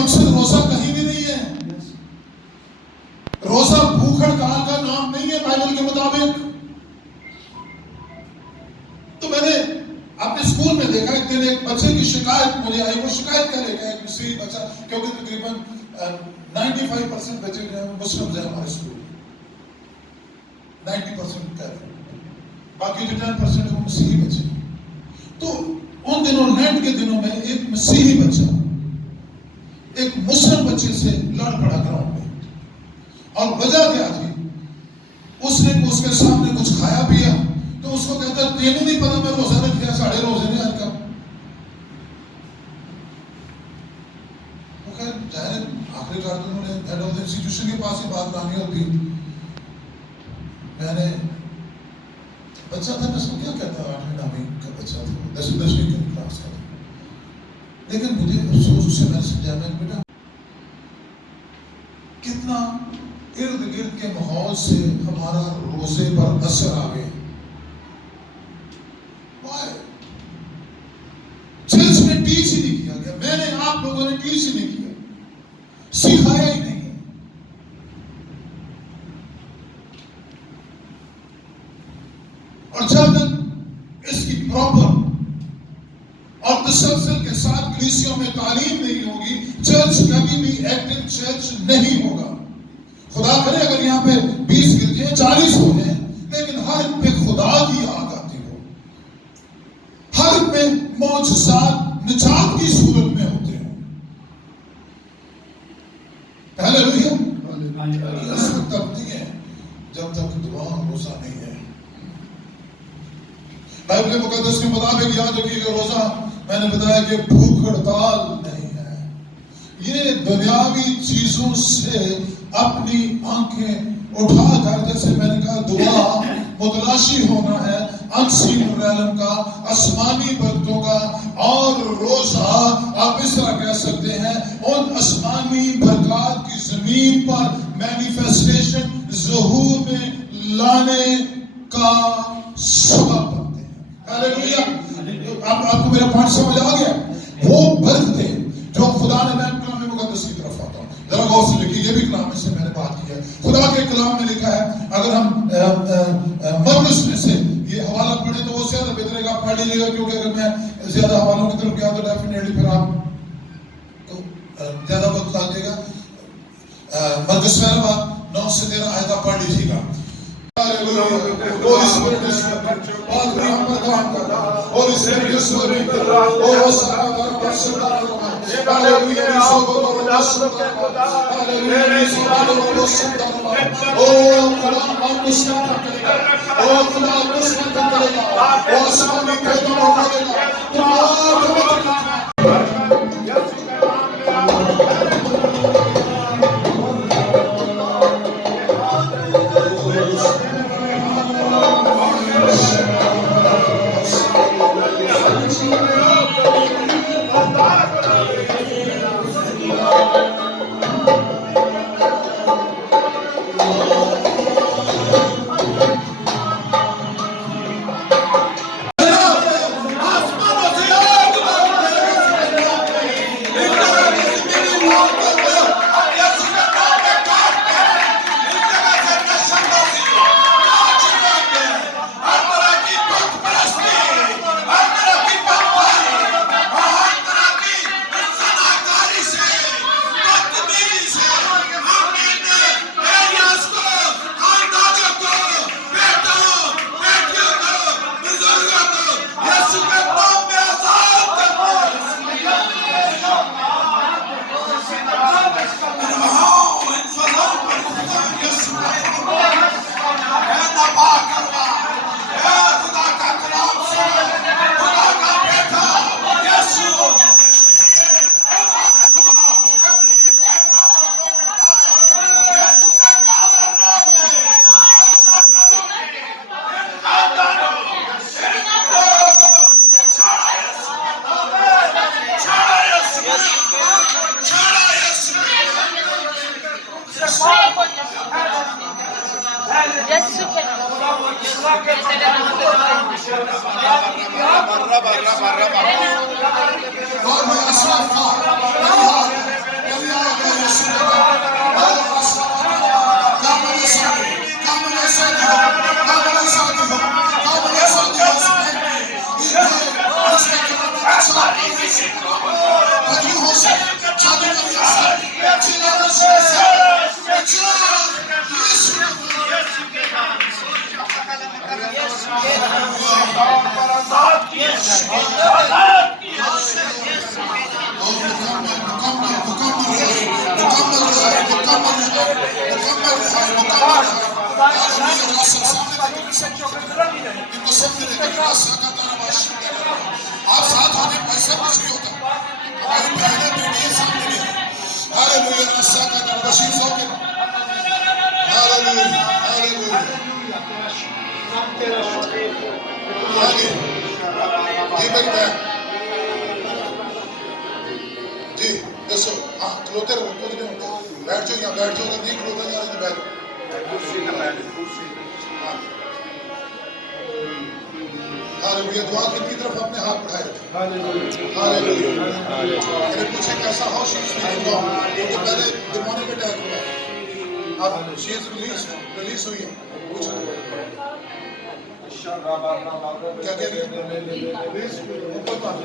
مقصد روزہ کہیں بھی نہیں ہے. روزہ بھوک ہڑتال کا نام نہیں ہے بائبل کے مطابق. تو میں نے اپنے اسکول میں دیکھا ایک دن ایک بچے کی شکایت مجھے آئی. وہ شکایت کر لے گا ایک مسیحی بچہ, کیونکہ تقریباً 95% بچے جو ہیں مسلم ہیں ہمارے اسکول میں, 90% کہہ رہے ہیں, باقی جو 10% وہ مسیحی بچے ہیں. تو ان دنوں لینڈ کے دنوں میں ایک مسیحی بچہ ایک مسلم بچے سے لڑ پڑا گراؤنڈ میں. اور وجہ کیا تھی؟ اس نے اس کے سامنے کچھ کھایا پیا تو اس کو کہتا ہے تینوں نہیں پتا میں روزہ رکھا, ساڑھے روزے نے آج کا. وہ خیر ظاہر آخری کار تو انہوں نے ہیڈ آف دا انسٹیٹیوشن کے پاس ہی بات لانی ہوتی. میں نے بچہ تھا, اس کو کیا کہتا ہے, 8ویں 9ویں کا بچہ تھا, 10ویں کلاس کا تھا. لیکن مجھے افسوس اس سے میں نے سمجھا, میں بیٹا کتنا ارد گرد کے ماحول سے ہمارا روزے پر اثر آ گیا. چرچ میں ٹیچ ہی نہیں کیا گیا, میں نے آپ لوگوں نے ٹیچ ہی نہیں کیا, سکھایا ہی نہیں ہے. اور جب تک اس کی پراپر اور تسلسل کے ساتھ کلیسیوں میں تعلیم نہیں ہوگی, چرچ کبھی بھی ایکٹیو چرچ نہیں ہوگا. خدا کرے اگر یہاں پہ 20 گرجے 40 ہو جائیں, لیکن ہر ایک پہ خدا کی آگ آتی ہو, ہر ایک میں معجزات نجات کی صورت میں ہوتے ہیں. ہاللیلویا. اس وقت تک نہیں ہے جب تک دعا روزہ نہیں ہے. بائبل مقدس کے مطابق یاد رکھیے کہ روزہ میں نے بتایا کہ بھوک ہڑتال نہیں ہے. یہ دنیاوی چیزوں سے اپنی آنکھیں اٹھا کر, جیسے میں نے کہا دعا متلاشی ہونا ہے انسین ریلم کا, آسمانی برکتوں کا, اور روزہ آپ اس طرح کہہ سکتے ہیں ان آسمانی برکات کی زمین پر مینیفیسٹیشن ظہور میں لانے کا سبب بنتے ہیں. ہاللیلویا. اب آپ کو میرا پوائنٹ سمجھ آ گیا؟ وہ برکتیں جو خدا نے, میں کلام مقدس کی طرف آتا ہوں, ذرا غور سے لکھیے, یہ بھی کلام میں سے میں نے بات کی ہے. خدا کے کلام میں لکھا ہے, اگر ہم مرکز میں سے یہ حوالہ پڑھیں تو وہ زیادہ بہتر ہے. آپ پڑھ لیجیے گا, کیونکہ اگر میں زیادہ حوالوں کی طرف گیا تو ڈیفینیٹلی پھر آپ کو زیادہ وقت لگے گا. مرکز 9 سے 13 آیتیں پڑھ لیجیے گا. Holy Spirit is working. All the number God. Holy Spirit is working. Oh, Santa, Santa, Hallelujah. Oh, خدا آپ کو سنتا کرے گا. Oh, خدا آپ کو سنتا کرے گا. Oh, آسمانی پیدا کرے گا. مکمل رہائی، مکمل رہائی، ہاللویا، راسل سامنے دیکھیں ان کو سامنے دیکھیں، راسل کا تارا شکر ہے، آپ ساتھ ہونے پر سب کچھ بھی ہوتا، ہماری بہنیں بیٹیاں سامنے بھی ہیں، ہاللویا، راسل کا تارا بشیر سو کے، ہاللویا، ہاللویا، جی میری بہن، جی دسو، ہاں کھلوتے رہو، کچھ نہیں ہوتا، بیٹھ جاؤ یہاں، بیٹھ جاؤ، اگر نہیں کھلوتا جا رہا تو بیٹھ جاؤ، ہاللویا، دعا کی طرف اپنے ہاتھ بڑھائے رکھیں، ہاللویا، میرے پوچھے کیسا ہو شیز فیلنگ گاڈ، کیونکہ پہلے ڈیمونک اٹیک ہوا ہے، اب شیز ریلیز ہوئی ہے، پوچھو کیا کہہ رہی ہے؟ اوپر بات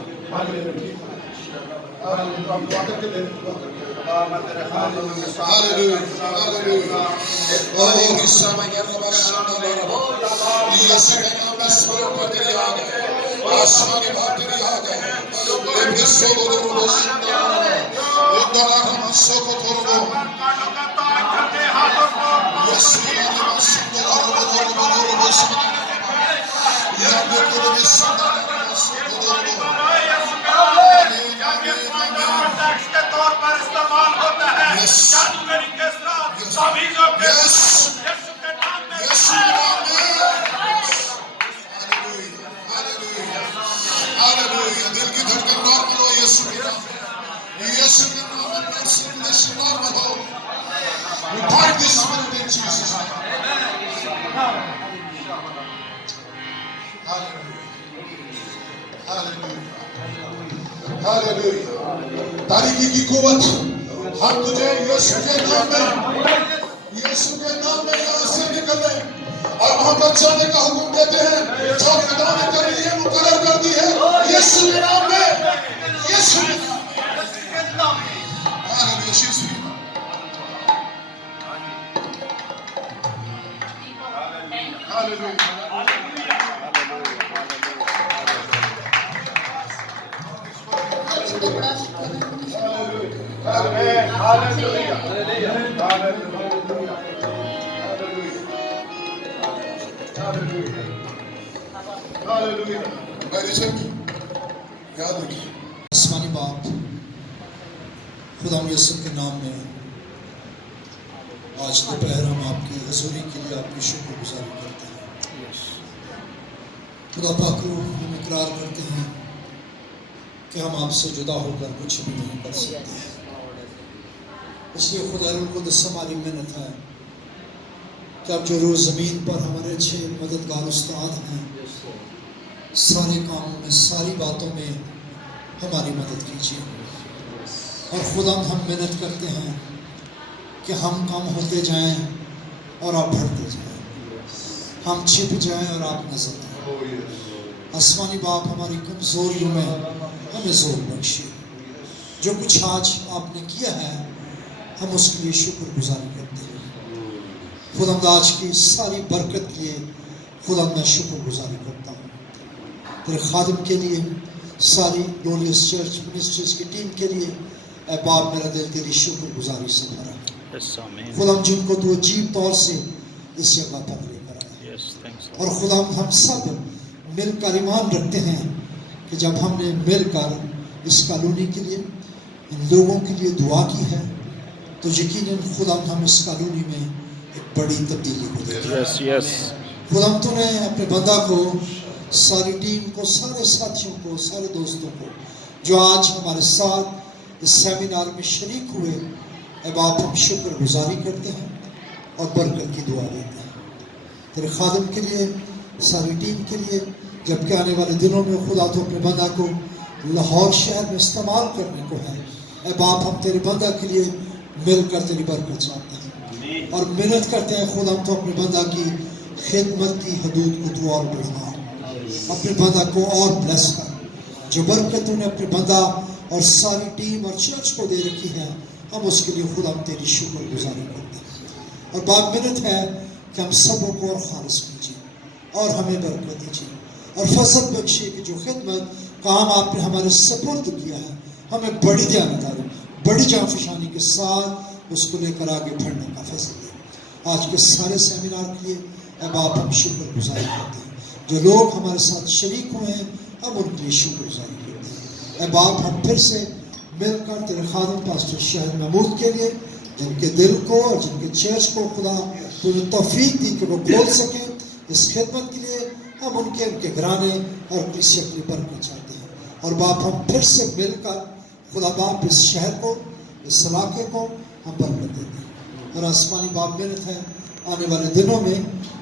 آپ دعا کر کے دے ہاللویا، ہاللویا، اوہ حصہ میں گرم باشندہ لارا، یسو کے نام میں سوروں پر تیری آگ ہے، آسمانی بات تیری آگ ہے، لیبری سو دو دو باشندہ لارا، اندارا ہم سو کو تھورو، یسو لارا باشندہ لارا دو دو دو دو باشندہ، یا دیکھو دو باشندہ لارا باشندہ دو دو، آمین، آمین، آمین، کے طور پر استعمال ہوتا ہے، جادوگری کے ساتھ، تعویذوں کے ساتھ، یسوع کے نام میں، یسوع کے نام میں، ہاللویا، ہاللویا، ہاللویا، دل کی دھڑکن نارمل ہو یسوع کے نام میں، یسوع کے نام میں بلڈ سرکولیشن نارمل ہو، we bind this spirit in Jesus' name. Hallelujah, hallelujah, hallelujah. تاریکی کی قوت ہم تجھے یسوع کے نام میں، یسوع کے نام میں یہاں سے نکلے اور وہاں پر جانے کا حکم دیتے ہیں، جو خدا نے کر لی ہے مقرر کر دی ہے، یسوع کے نام میں، یسوع کے نام میں، ہاللویا، شیز فری ہاللویا، یاد رکھیے آسمانی باپ، خدا یسوع کے نام میں آج دوپہر ہم آپ کی حضوری کے لیے آپ کی شکر گزاری کرتے ہیں۔ خدا پاک کو ہم اقرار کرتے ہیں کہ ہم آپ سے جدا ہو کر کچھ بھی نہیں کر سکتے، اس لیے خدا القدس ہماری محنت ہے کہ آپ جو روز زمین پر ہمارے اچھے مددگار استاد ہیں، سارے کاموں میں، ساری باتوں میں ہماری مدد کیجیے، اور خدا ہم محنت کرتے ہیں کہ ہم کم ہوتے جائیں اور آپ بڑھتے جائیں، ہم چھپ جائیں اور آپ نظر آئیں۔ آسمانی باپ، ہماری کمزوریوں میں ہمیں زور بخشیے، جو کچھ آج آپ نے کیا ہے ہم اس کے لیے شکر گزاری کرتے ہیں۔ خدا آج کی ساری برکت کے لیے خدا میں شکر گزاری کرتا ہوں، تیرے خادم کے لیے، ساری گلوریس چرچ منسٹریز کی ٹیم کے لیے، اے باپ میرا دل تیری شکر گزاری سے بھرا ہے۔ خدا جن کو تو عجیب طور سے اس جگہ پر لے کر آیا، اور خدا ہم سب مل کر ایمان رکھتے ہیں کہ جب ہم نے مل کر اس کالونی کے لیے، ان لوگوں کے لیے دعا کی ہے، تو یقیناً خدا ہم اس کالونی میں ایک بڑی تبدیلی کو دیکھیں۔ خدا تو نے اپنے بندہ کو، ساری ٹیم کو، سارے ساتھیوں کو، سارے دوستوں کو جو آج ہمارے ساتھ اس سیمینار میں شریک ہوئے، اے باپ ہم شکر گزاری کرتے ہیں اور برکت کی دعا دیتے ہیں تیرے خادم کے لیے، ساری ٹیم کے لیے، جبکہ آنے والے دنوں میں خدا تو اپنے بندہ کو لاہور شہر میں استعمال کرنے کو ہے، اے باپ ہم تیرے بندہ کے لیے مل کر تیری برکت چاہتے ہیں اور محنت کرتے ہیں۔ خدا ہم تو اپنے بندہ کی خدمت کی حدود کو تو اور بڑھا، اپنے بندہ کو اور بلیس کر، جو برکت نے اپنے بندہ اور ساری ٹیم اور چرچ کو دے رکھی ہے، ہم اس کے لیے خدا ہم تیری شکر گزاری کرتے ہیں، اور بات محنت ہے کہ ہم سبوں کو اور خالص کیجیے اور ہمیں برکت دیجیے اور فضل بخشیے کہ جو خدمت کام آپ نے ہمارے سپرد کیا ہے، ہمیں بڑی دیانتداری، بڑی جانفشانی کے ساتھ اس کو لے کر آگے بڑھنے کا فضل دے۔ آج کے سارے سیمینار کے لیے اے باپ ہم شکر گزاری کرتے ہیں، جو لوگ ہمارے ساتھ شریک ہوئے ہیں ہم ان کے لیے شکر گزاری کرتے ہیں۔ اے باپ ہم پھر سے مل کر تیرے خادم پاسٹر شاہد محمود کے لیے، جن کے دل کو اور جن کے چرچ کو خدا تو نے توفیق دی کہ وہ کھول سکیں اس خدمت کے لیے، ہم ان کے گھرانے اور کلیسیا کے لیے برکت چاہتے ہیں۔ اور باپ ہم پھر سے مل کر خدا باپ اس شہر کو، اس علاقے کو ہم برکت دیتے ہیں۔ اور آسمانی باپ محنت ہے آنے والے دنوں میں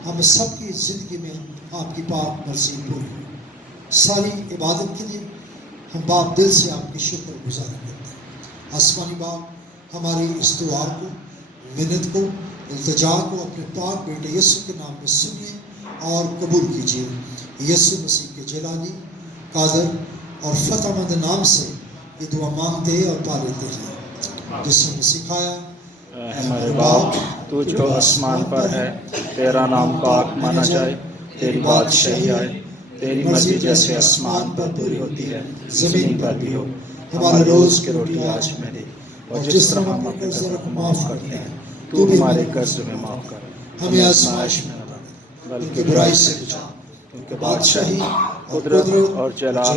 ہم سب کی زندگی میں آپ کی پاک مرضی پوری ہو۔ ساری عبادت کے لیے ہم باپ دل سے آپ کی شکر گزاری کرتے ہیں۔ آسمانی باپ ہماری اس دعا کو، منت کو، التجا کو اپنے پاک بیٹے یسوع کے نام میں سنیے اور قبول کیجیے۔ یسوع مسیح کے جلالی، قادر اور فتح مند نام سے یہ دعا مانگتے اور پا لیتے ہیں، جس نے سکھایا: اے ہمارے باپ تو جو آسمان پر ہے، تیرا نام پاک مانا جائے، تیری بادشاہی آئے، تیری مرضی جیسے آسمان پر پوری ہوتی ہے زمین پر بھی ہو۔ ہمارے روز کی روٹی آج ہمیں دے، اور جس طرح ہم اپنے قرضوں کو معاف کرتے ہیں تو بھی ہمارے قرض میں معاف کر، ہمیں آزمائش میں نہ ڈال بلکہ برائی سے بچا، کیونکہ بادشاہی، قدرت اور جلال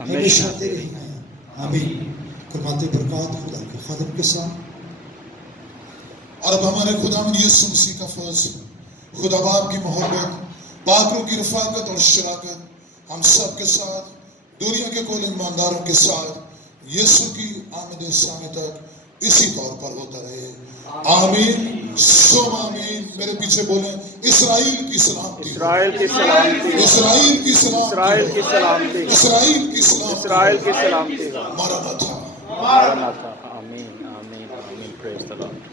ہمیشہ تیرے ہی ہیں۔ آمین۔ کلمات برکات خدا کے خادم کے ساتھ۔ اور اب ہمارے خداوند یسوع مسیح کا فضل، خدا باپ کی محبت، پاکوں کی رفاقت اور شراکت ہم سب کے ساتھ، دنیا کے کل ایمانداروں کے ساتھ یسوع کی آمد ثانی تک اسی طور پر ہوتا رہے۔ آمین سم آمین۔ میرے پیچھے بولیں: اسرائیل کی سلامتی، اسرائیل کی سلامتی، اسرائیل کی اسرائیل سلامتی، کی سلامتی، اسرائیل کی سلامتی، اسرائیل کی سلامتی۔ مارا نہ تھا۔ مارنا تھا۔ آمین آمین آمین۔ پریز دی لارڈ۔